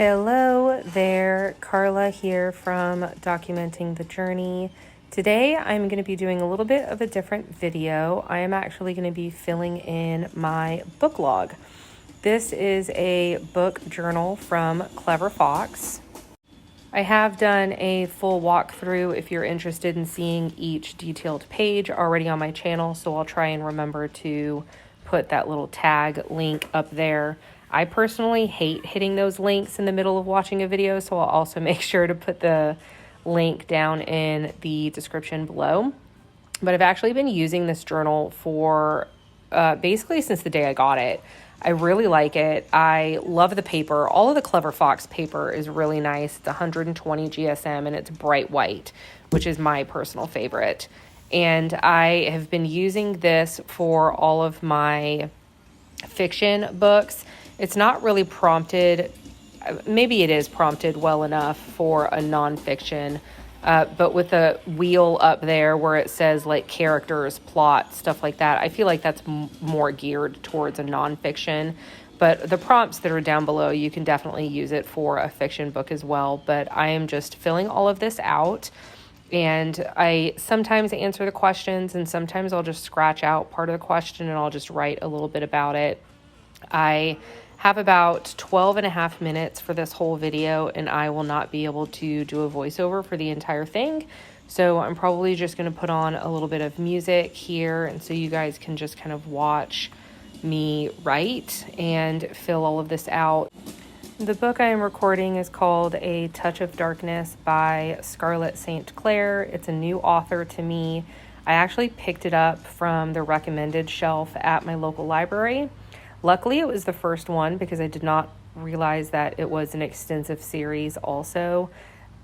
Hello there, Carla here from Documenting the Journey. Today I'm going to be doing a little bit of a different video. I am actually going to be filling in my book log. This is a book journal from Clever Fox. I have done a full walkthrough if you're interested in seeing each detailed page already on my channel, so I'll try and remember to put that little tag link up there. I personally hate hitting those links in the middle of watching a video, so I'll also make sure to put the link down in the description below. But I've actually been using this journal for basically since the day I got it. I really like it. I love the paper. All of the Clever Fox paper is really nice. It's 120 GSM and it's bright white, which is my personal favorite. And I have been using this for all of my fiction books. It's not really prompted, maybe it is prompted well enough for a nonfiction, but with a wheel up there where it says like characters, plot, stuff like that, I feel like that's more geared towards a nonfiction. But the prompts that are down below, you can definitely use it for a fiction book as well. But I am just filling all of this out. And I sometimes answer the questions and sometimes I'll just scratch out part of the question and I'll just write a little bit about it. I have about 12 and a half minutes for this whole video and I will not be able to do a voiceover for the entire thing. So I'm probably just going to put on a little bit of music here and so you guys can just kind of watch me write and fill all of this out. The book I am recording is called A Touch of Darkness by Scarlett St. Clair. It's a new author to me. I actually picked it up from the recommended shelf at my local library. Luckily, it was the first one because I did not realize that it was an extensive series also.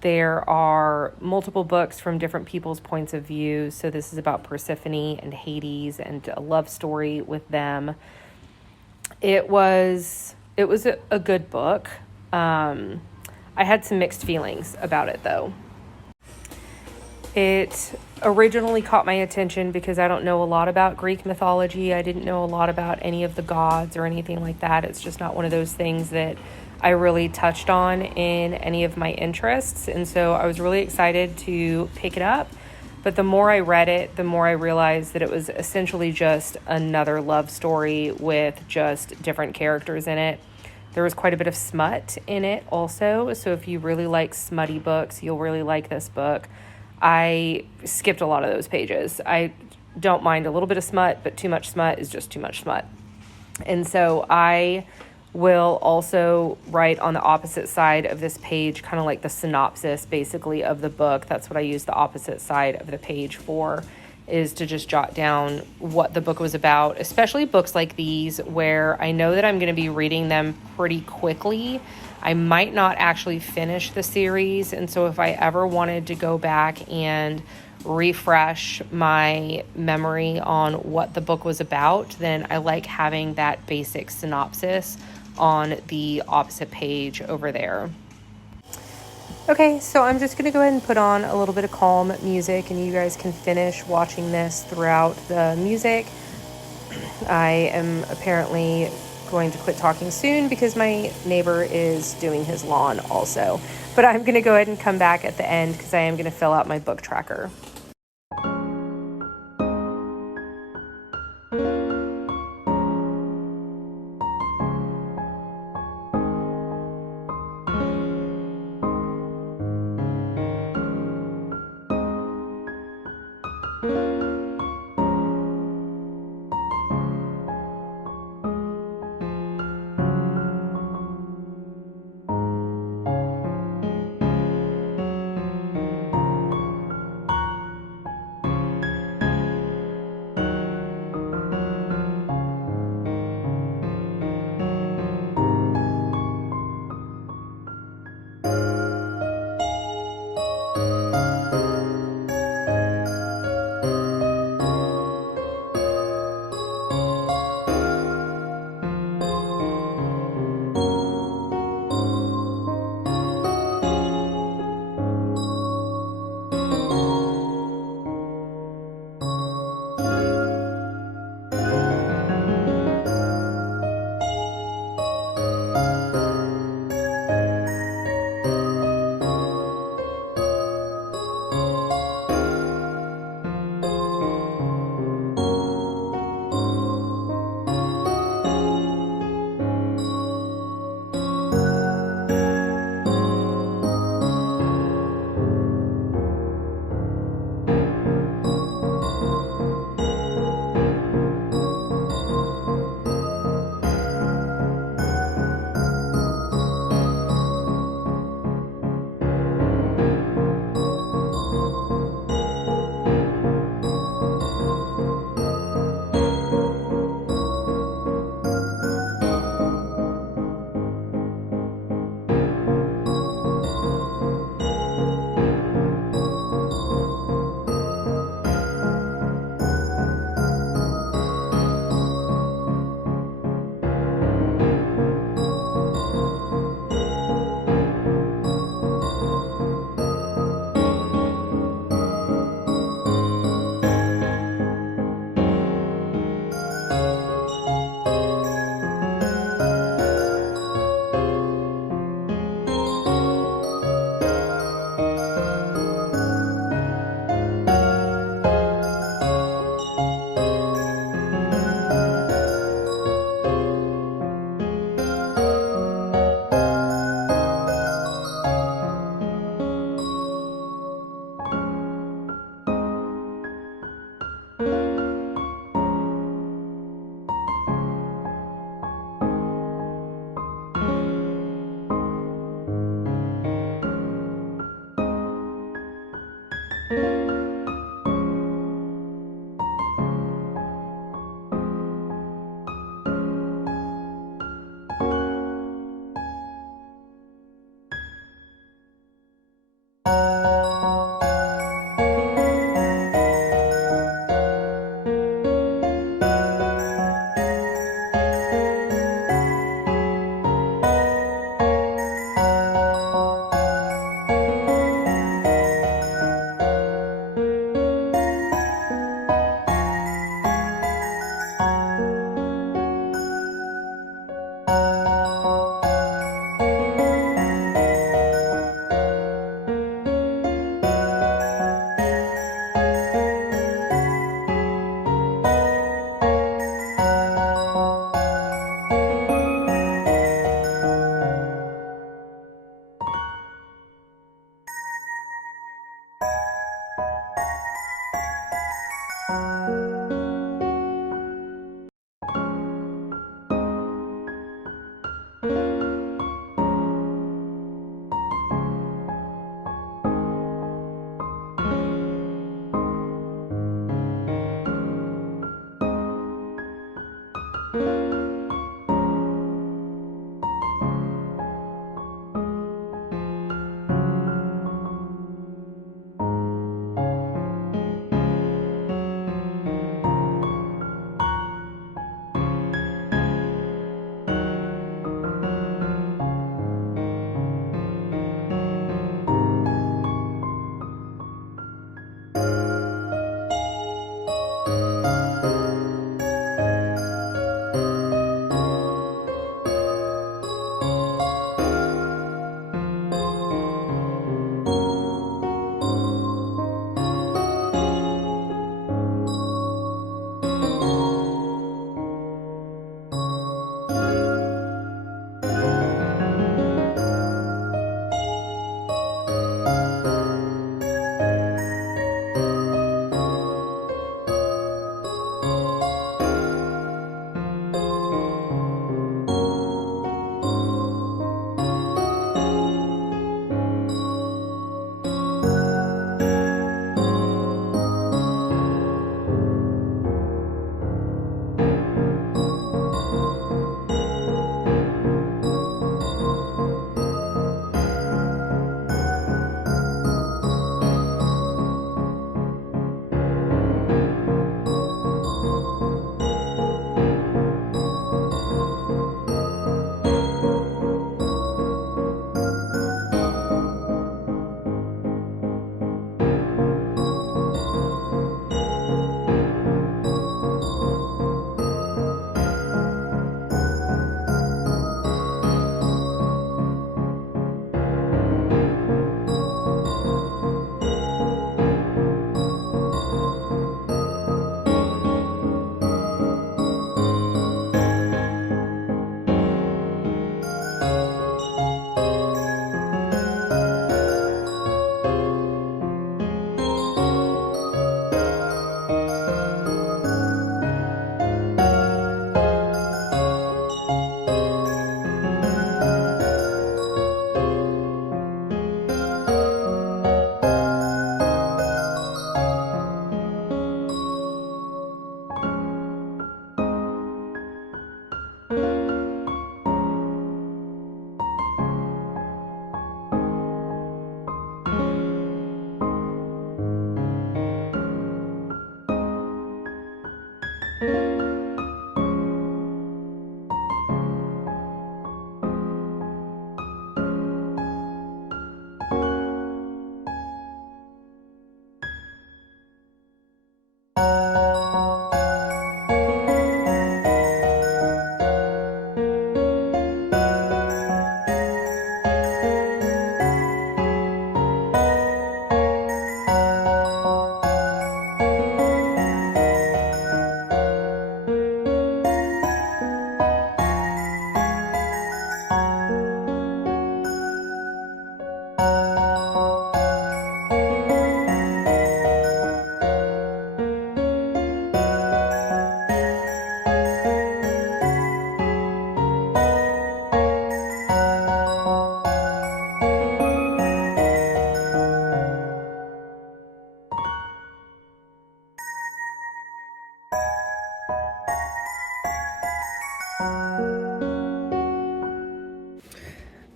There are multiple books from different people's points of view. So this is about Persephone and Hades and a love story with them. It was a good book. I had some mixed feelings about it though. It originally caught my attention because I don't know a lot about Greek mythology. I didn't know a lot about any of the gods or anything like that. It's just not one of those things that I really touched on in any of my interests. And so I was really excited to pick it up. But the more I read it, the more I realized that it was essentially just another love story with just different characters in it. There was quite a bit of smut in it also. So if you really like smutty books, you'll really like this book. I skipped a lot of those pages. I don't mind a little bit of smut, but too much smut is just too much smut. And so I will also write on the opposite side of this page, kind of like the synopsis basically of the book. That's what I use the opposite side of the page for, is to just jot down what the book was about, especially books like these where I know that I'm going to be reading them pretty quickly. I might not actually finish the series, and so if I ever wanted to go back and refresh my memory on what the book was about, then I like having that basic synopsis on the opposite page over there. Okay, so I'm just going to go ahead and put on a little bit of calm music, and you guys can finish watching this throughout the music. I am apparently going to quit talking soon because my neighbor is doing his lawn also. But I'm going to go ahead and come back at the end because I am going to fill out my book tracker.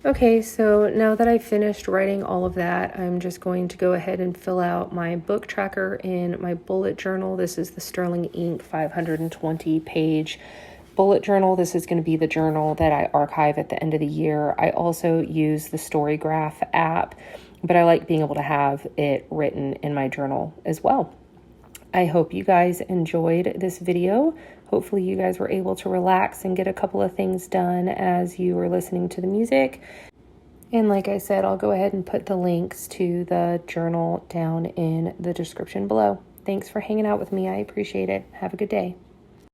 Okay, so now that I've finished writing all of that, I'm just going to go ahead and fill out my book tracker in my bullet journal. This is the Sterling Ink 520 page bullet journal. This is going to be the journal that I archive at the end of the year. I also use the Storygraph app, but I like being able to have it written in my journal as well. I hope you guys enjoyed this video. Hopefully you guys were able to relax and get a couple of things done as you were listening to the music. And like I said, I'll go ahead and put the links to the journal down in the description below. Thanks for hanging out with me. I appreciate it. Have a good day.